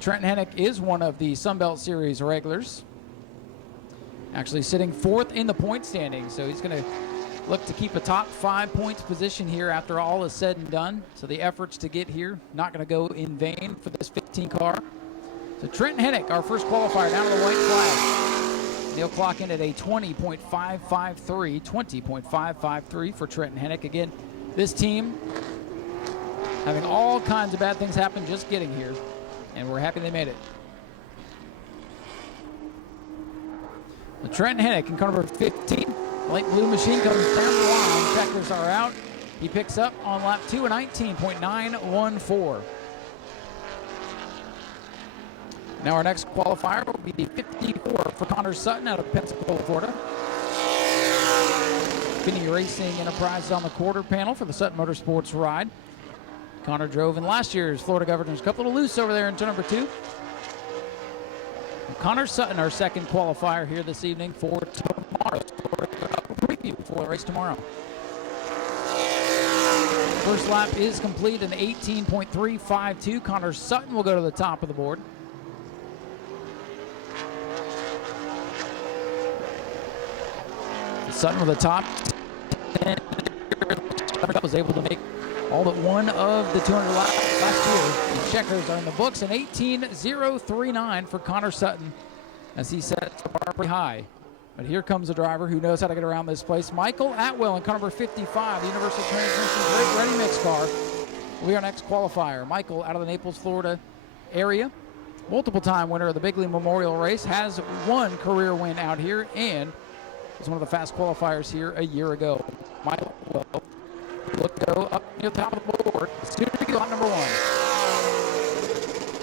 Trenton Hennick is one of the Sunbelt Series regulars. Actually sitting 4th in the point standings, so he's going to look to keep a top 5 points position here after all is said and done. So the efforts to get here not going to go in vain for this 15 car. So Trenton Hennick, our first qualifier, down to the white flag. He'll clock in at a 20.553, 20.553 for Trenton Hennick. Again, this team having all kinds of bad things happen just getting here, and we're happy they made it. The Trenton Hennick in car number 15. Light blue machine comes down the line. Checkers are out. He picks up on lap 2 a 19.914. Now our next qualifier will be 54 for Connor Sutton out of Pensacola, Florida. Finney Racing Enterprises on the quarter panel for the Sutton Motorsports ride. Connor drove in last year's Florida Governor's Cup. A little loose over there in turn number 2. Connor Sutton, our second qualifier here this evening for tomorrow's preview for the race tomorrow. First lap is complete in 18.352. Connor Sutton will go to the top of the board. Sutton with a top 10. Was able to make all but one of the 200 laps last year. The checkers are in the books, and 18.039 for Connor Sutton as he sets the bar pretty high. But here comes a driver who knows how to get around this place. Michael Atwell in car number 55, the Universal Transmission Great Ready Mix car, will be our next qualifier. Michael out of the Naples, Florida area. Multiple time winner of the Bigley Memorial Race, has one career win out here, and was one of the fast qualifiers here a year ago. Michael will look to go up near the top of the board. Soon to be lap number 1.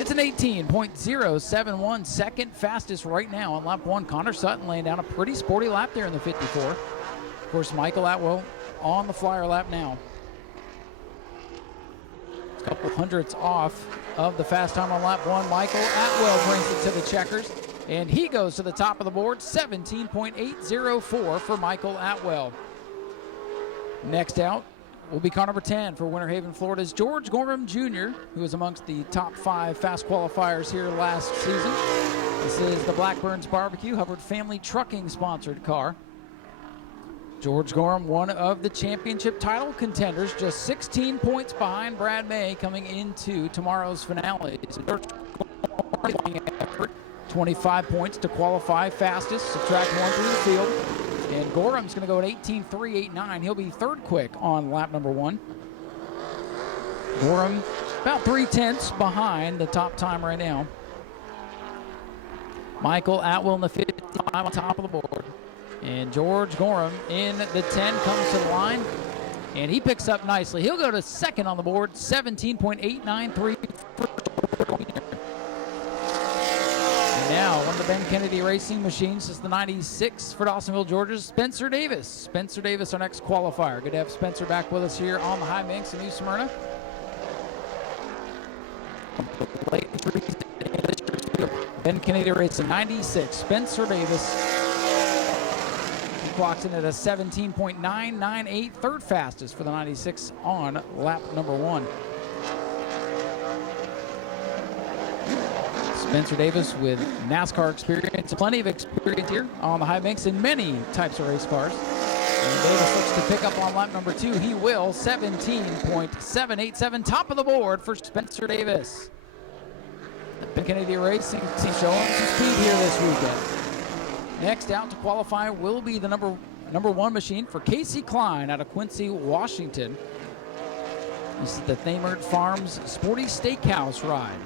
It's an 18.071, second fastest right now on lap 1. Connor Sutton laying down a pretty sporty lap there in the 54. Of course, Michael Atwell on the flyer lap now. A couple hundredths off of the fast time on lap 1. Michael Atwell brings it to the checkers, and he goes to the top of the board, 17.804 for Michael Atwell. Next out will be car number 10 for Winter Haven, Florida's George Gorham Jr., who was amongst the top 5 fast qualifiers here last season. This is the Blackburn's Barbecue Hubbard Family Trucking sponsored car. George Gorham, one of the championship title contenders, just 16 points behind Brad May coming into tomorrow's finale. So George Gorham effort, 25 points to qualify fastest, subtract 1 through the field. And Gorham's going to go at 18.389. He'll be third quick on lap number 1. Gorham about 3/10 behind the top time right now. Michael Atwell in the 55 on top of the board. And George Gorham in the 10 comes to the line, and he picks up nicely. He'll go to second on the board, 17.893 for now, one of the Ben Kennedy Racing machines is the 96 for Dawsonville, Georgia's Spencer Davis. Spencer Davis, our next qualifier. Good to have Spencer back with us here on the high banks in New Smyrna. Ben Kennedy Racing, 96. Spencer Davis. He clocks in at a 17.998, third fastest for the 96 on lap number 1. Spencer Davis with NASCAR experience, plenty of experience here on the high banks in many types of race cars. And Davis looks to pick up on lap number 2. He will, 17.787, top of the board for Spencer Davis. The Ben Kennedy Racing team showing some speed here this weekend. Next out to qualify will be the number 1 machine for Casey Klein out of Quincy, Washington. This is the Thamert Farms Sporty Steakhouse ride.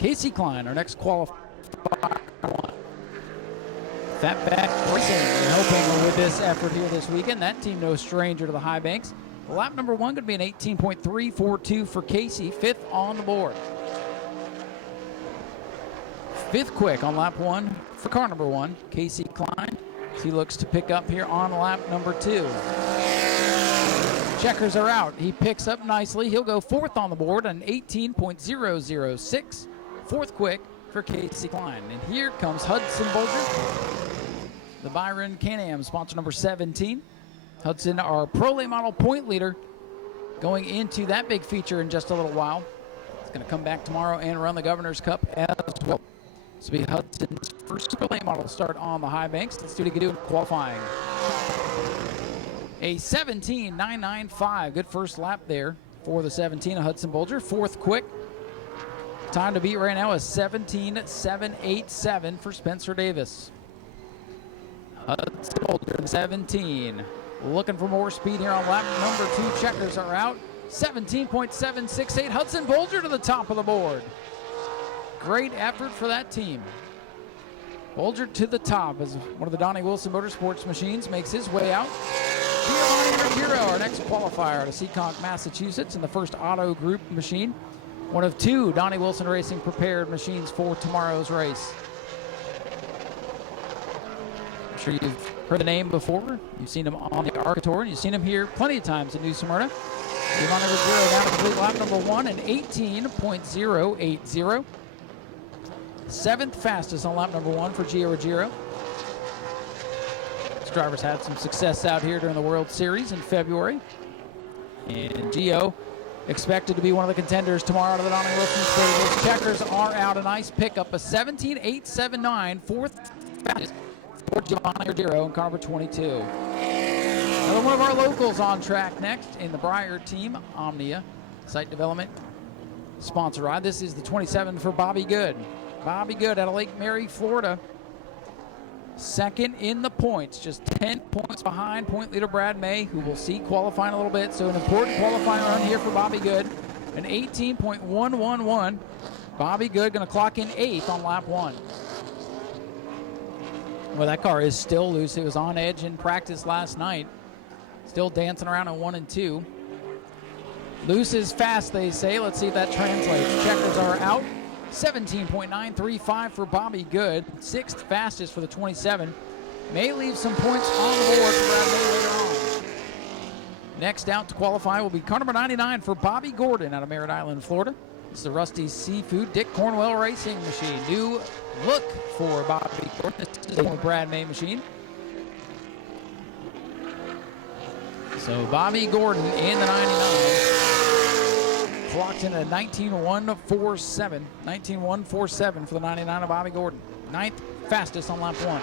Casey Klein, our next qualifier. Fatback Racing, helping with this effort here this weekend. That team no stranger to the high banks. Lap number 1 going to be an 18.342 for Casey, 5th on the board. 5th quick on lap 1 for car number 1, Casey Klein. He looks to pick up here on lap number 2. Checkers are out. He picks up nicely. He'll go 4th on the board, an 18.006. 4th quick for Casey Klein. And here comes Hudson Bolger, the Byron Can-Am sponsor number 17. Hudson, our Pro Late Model point leader, going into that big feature in just a little while. going to come back tomorrow and run the Governor's Cup as well. This will be Hudson's first Super Late model start on the high banks. Let's see what he can do in qualifying. A 17.995. Good first lap there for the 17 of Hudson Bolger. Fourth quick. Time to beat right now is 17.787 for Spencer Davis. Hudson Bolger 17. Looking for more speed here on lap number 2. Checkers are out. 17.768. Hudson Bolger to the top of the board. Great effort for that team. Bolger to the top as one of the Donnie Wilson Motorsports machines makes his way out. Hero, our next qualifier out of Seekonk, Massachusetts, in the first auto group machine. One of 2 Donnie Wilson Racing prepared machines for tomorrow's race. I'm sure you've heard the name before. You've seen him on the Arcator, and you've seen him here plenty of times in New Smyrna. Devon Ruggiero down to complete lap number 1 in 18.080. 7th fastest on lap number 1 for Gio Ruggiero. This driver's had some success out here during the World Series in February. And Gio expected to be one of the contenders tomorrow out of the Donnie Wilson stables. Checkers are out. A nice pickup, a 17.879, 4th fastest for Giovanni Ruggiero in car number 22. Another one of our locals on track next in the Breyer team, Omnia Site Development sponsor ride. This is the 27 for Bobby Good. Bobby Good out of Lake Mary, Florida. Second in the points, just 10 points behind point leader Brad May, who we'll see qualifying a little bit. So an important qualifying run here for Bobby Good. An 18.111. Bobby Good going to clock in 8th on lap 1. Well, that car is still loose. It was on edge in practice last night. Still dancing around in 1 and 2. Loose is fast, they say. Let's see if that translates. Checkers are out. 17.935 for Bobby Good. 6th fastest for the 27. May leave some points on the board for Brad May later on. Next out to qualify will be car number 99 for Bobby Gordon out of Merritt Island, Florida. This is the Rusty Seafood Dick Cornwell Racing machine. New look for Bobby Gordon. This is the Brad May machine. So Bobby Gordon in the 99. Clocked in at 19.147. 19.147 for the 99 of Bobby Gordon. 9th fastest on lap 1.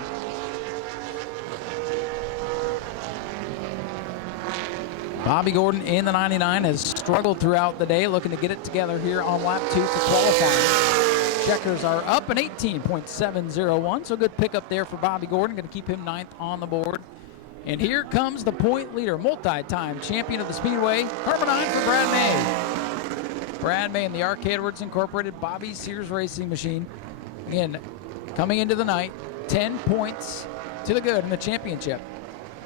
Bobby Gordon in the 99 has struggled throughout the day, looking to get it together here on lap 2 for qualifying. Checkers are up an 18.701, so good pickup there for Bobby Gordon. Going to keep him 9th on the board. And here comes the point leader, multi-time champion of the Speedway, car number 9 for Brad May. Brad May in the Arcade Words Incorporated Bobby Sears Racing machine. Again, coming into the night, 10 points to the good in the championship.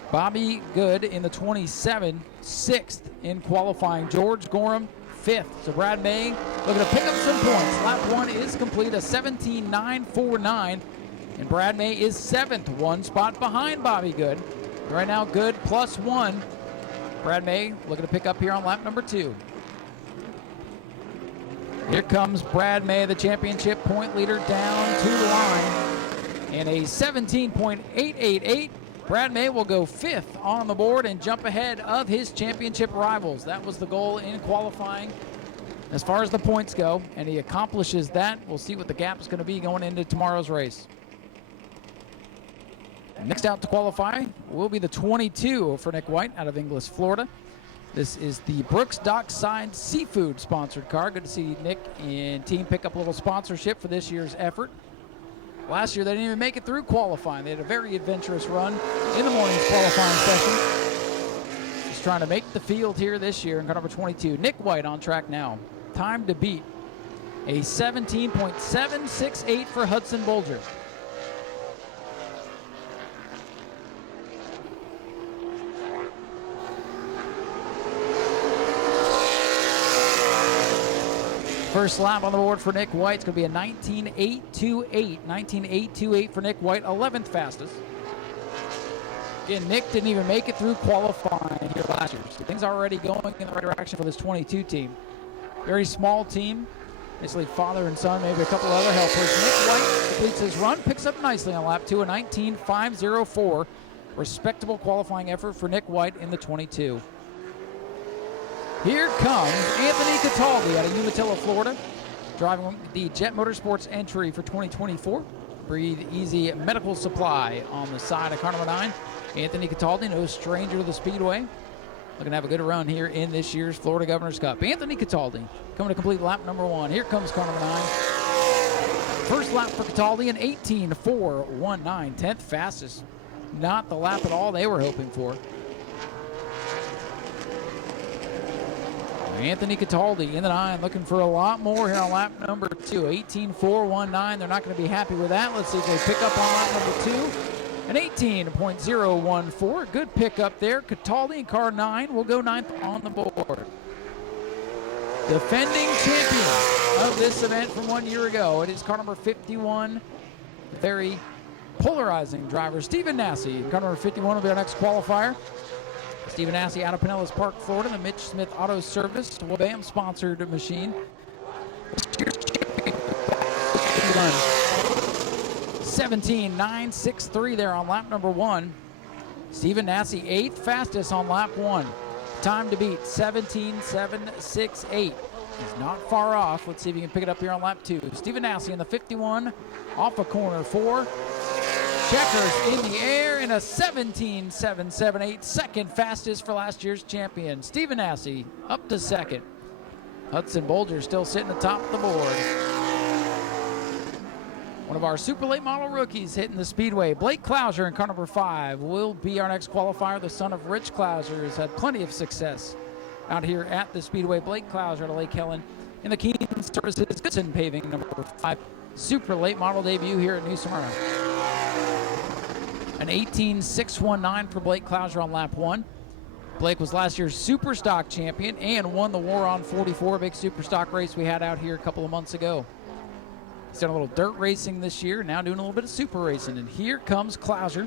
Bobby Good in the 27, 6th in qualifying. George Gorham, 5th. So Brad May looking to pick up some points. Lap 1 is complete, a 17.949. And Brad May is 7th, 1 spot behind Bobby Good. Right now, Good +1. Brad May looking to pick up here on lap number 2. Here comes Brad May, the championship point leader, down to the line. And a 17.888. Brad May will go 5th on the board and jump ahead of his championship rivals. That was the goal in qualifying as far as the points go, and he accomplishes that. We'll see what the gap is going to be going into tomorrow's race. Next out to qualify will be the 22 for Nick White out of Inglis, Florida. This is the Brooks Dockside Seafood sponsored car. Good to see Nick and team pick up a little sponsorship for this year's effort. Last year, they didn't even make it through qualifying. They had a very adventurous run in the morning's qualifying session. Just trying to make the field here this year in car number 22. Nick White on track now. Time to beat. A 17.768 for Hudson Bolger. First lap on the board for Nick White. It's going to be a 19.828. 19.828 for Nick White, 11th fastest. Again, Nick didn't even make it through qualifying here last year. So things are already going in the right direction for this 22 team. Very small team. Basically father and son, maybe a couple other helpers. Nick White completes his run, picks up nicely on lap 2, a 19.504. Respectable qualifying effort for Nick White in the 22. Here comes Anthony Cataldi out of Umatilla, Florida, driving the Jet Motorsports entry for 2024. Breathe Easy Medical Supply on the side of car number 9. Anthony Cataldi, no stranger to the Speedway. Looking to have a good run here in this year's Florida Governor's Cup. Anthony Cataldi coming to complete lap number 1. Here comes car number 9. First lap for Cataldi, an 18.419, 10th fastest. Not the lap at all they were hoping for. Anthony Cataldi in the 9, looking for a lot more here on lap number 2. 18.419. They're not going to be happy with that. Let's see if they pick up on lap number 2. An 18.014. Good pickup there. Cataldi in car 9 will go 9th on the board. Defending champion of this event from 1 year ago. It is car number 51. Very polarizing driver, Stephen Nau Sea. Car number 51 will be our next qualifier. Stephen Nau Sea out of Pinellas Park, Florida, the Mitch Smith Auto Service, Wabam sponsored machine. 17.963 there on lap number 1. Stephen Nau Sea 8th fastest on lap 1. Time to beat 17.768. He's not far off. Let's see if he can pick it up here on lap 2. Stephen Nau Sea in the 51 off of corner 4. Checkers in the air in a 17.778, second fastest for last year's champion. Stephen Nau Sea up to second. Hudson Bolger still sitting atop the board. One of our super late model rookies hitting the Speedway. Blake Clouser in car number 5 will be our next qualifier. The son of Rich Clouser has had plenty of success out here at the Speedway. Blake Clouser to Lake Helen in the Keen Services Goodson Paving number 5. Super late model debut here at New Smyrna. An 18.619 for Blake Clouser on lap 1. Blake was last year's Super Stock champion and won the War on 44, big Super Stock race we had out here a couple of months ago. He's done a little dirt racing this year, now doing a little bit of super racing. And here comes Clouser,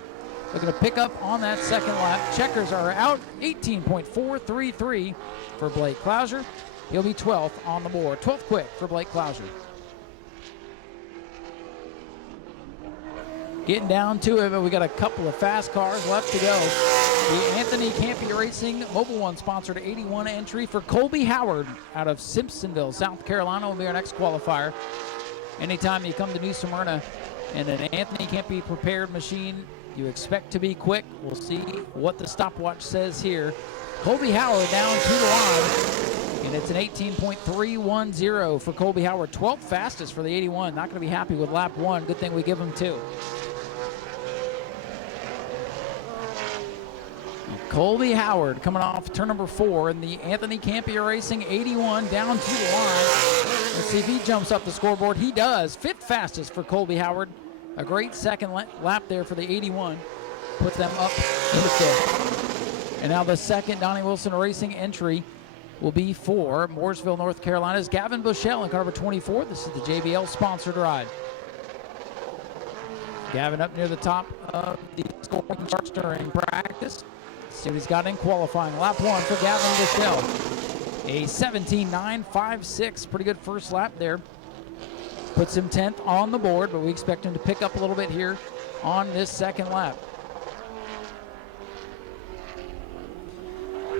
looking to pick up on that second lap. Checkers are out, 18.433 for Blake Clouser. He'll be 12th on the board. 12th quick for Blake Clouser. Getting down to it, but we got a couple of fast cars left to go. The Anthony Campy Racing Mobile One sponsored 81 entry for Colby Howard out of Simpsonville, South Carolina will be our next qualifier. Anytime you come to New Smyrna and an Anthony Campy prepared machine, you expect to be quick. We'll see what the stopwatch says here. Colby Howard down to the line, and it's an 18.310 for Colby Howard, 12th fastest for the 81. Not going to be happy with lap 1. Good thing we give him 2. Colby Howard coming off turn number 4 in the Anthony Campy Racing 81 down to the line. Let's see if he jumps up the scoreboard. He does. 5th fastest for Colby Howard. A great second lap there for the 81. Puts them up in the 5th. And now the second Donnie Wilson Racing entry will be for Mooresville, North Carolina's Gavin Bushell in car number 24. This is the JBL sponsored ride. Gavin up near the top of the scoring charts during practice. See what he's got in qualifying. Lap 1 for Gavin Bushell. A 17.956. Pretty good first lap there. Puts him 10th on the board, but we expect him to pick up a little bit here on this second lap.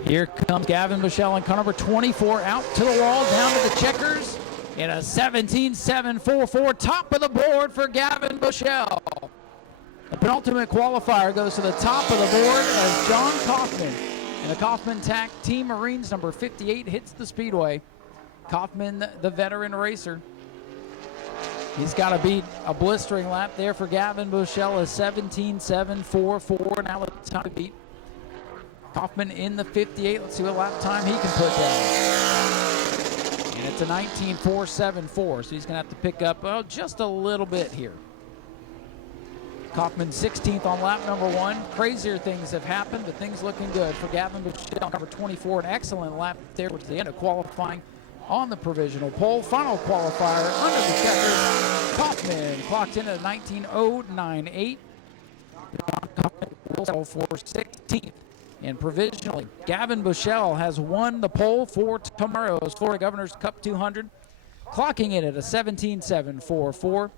Here comes Gavin Bushell in car number 24, out to the wall, down to the checkers in a 17.744, top of the board for Gavin Bushell. The penultimate qualifier goes to the top of the board as John Kaufman and the Kaufman TAC Team Marines number 58 hits the Speedway. Kaufman, the veteran racer. He's got to beat a blistering lap there for Gavin Bushell, a 17.744. Now it's time to beat Kaufman in the 58. Let's see what lap time he can put down. And it's a 19.474, so he's going to have to pick up just a little bit here. Kaufman 16th on lap number 1. Crazier things have happened, but things looking good for Gavin Bushell, number 24. An excellent lap there towards the end of qualifying on the provisional pole. Final qualifier under the checkers. Kaufman clocked in at 19.098. Kaufman will settle for 16th. And provisionally, Gavin Bushell has won the pole for tomorrow's Florida Governor's Cup 200, clocking in at a 17.744.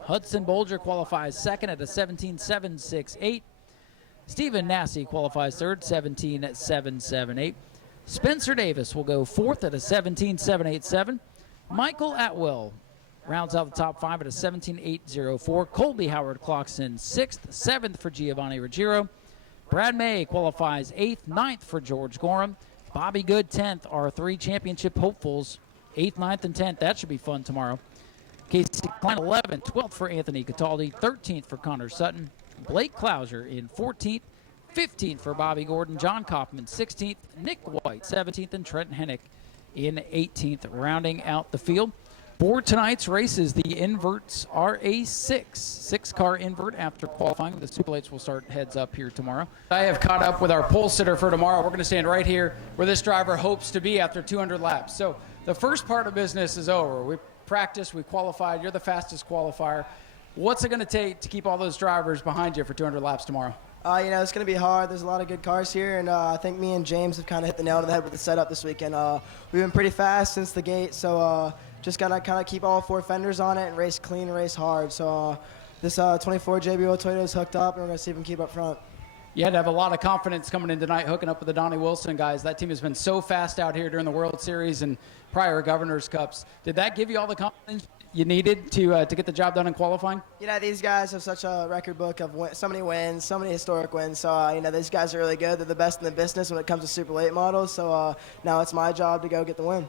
Hudson Bolger qualifies second at a 17.768. Stephen Nau Sea qualifies third, 17.778. Spencer Davis will go 4th at a 17.787. Michael Atwell rounds out the top 5 at a 17.804. Colby Howard clocks in 6th, 7th for Giovanni Ruggiero. Brad May qualifies 8th, 9th for George Gorham. Bobby Good 10th, our 3 championship hopefuls, 8th, 9th, and 10th. That should be fun tomorrow. Casey Klein 11th, 12th for Anthony Cataldi, 13th for Connor Sutton. Blake Klauser in 14th, 15th for Bobby Gordon. John Kaufman 16th, Nick White 17th, and Trent Hennick in 18th, rounding out the field. For tonight's races, the inverts are a 6-car invert after qualifying. The super lights will start heads up here tomorrow. I have caught up with our pole sitter for tomorrow. We're going to stand right here where this driver hopes to be after 200 laps. So the first part of business is over. We practiced, we qualified. You're the fastest qualifier. What's it going to take to keep all those drivers behind you for 200 laps tomorrow? It's going to be hard. There's a lot of good cars here, and I think me and James have kind of hit the nail on the head with the setup this weekend. We've been pretty fast since the gate, so just got to kind of keep all 4 fenders on it and race clean and race hard. So this 24 JBO Toyota is hooked up, and we're going to see if we can keep up front. You had to have a lot of confidence coming in tonight, hooking up with the Donnie Wilson guys. That team has been so fast out here during the World Series and prior Governor's Cups. Did that give you all the confidence you needed to get the job done in qualifying? These guys have such a record book of so many wins, so many historic wins. So, these guys are really good. They're the best in the business when it comes to super late models. So now it's my job to go get the win.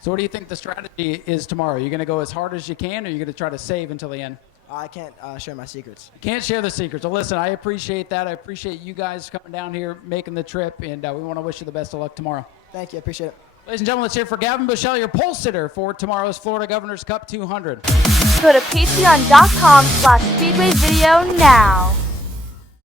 So what do you think the strategy is tomorrow? Are you going to go as hard as you can, or are you going to try to save until the end? I can't share my secrets. Can't share the secrets. Well, listen, I appreciate that. I appreciate you guys coming down here, making the trip, and we want to wish you the best of luck tomorrow. Thank you. I appreciate it. Ladies and gentlemen, let's hear for Gavin Bushell, your pole sitter for tomorrow's Florida Governor's Cup 200. Go to patreon.com/Speedway video now.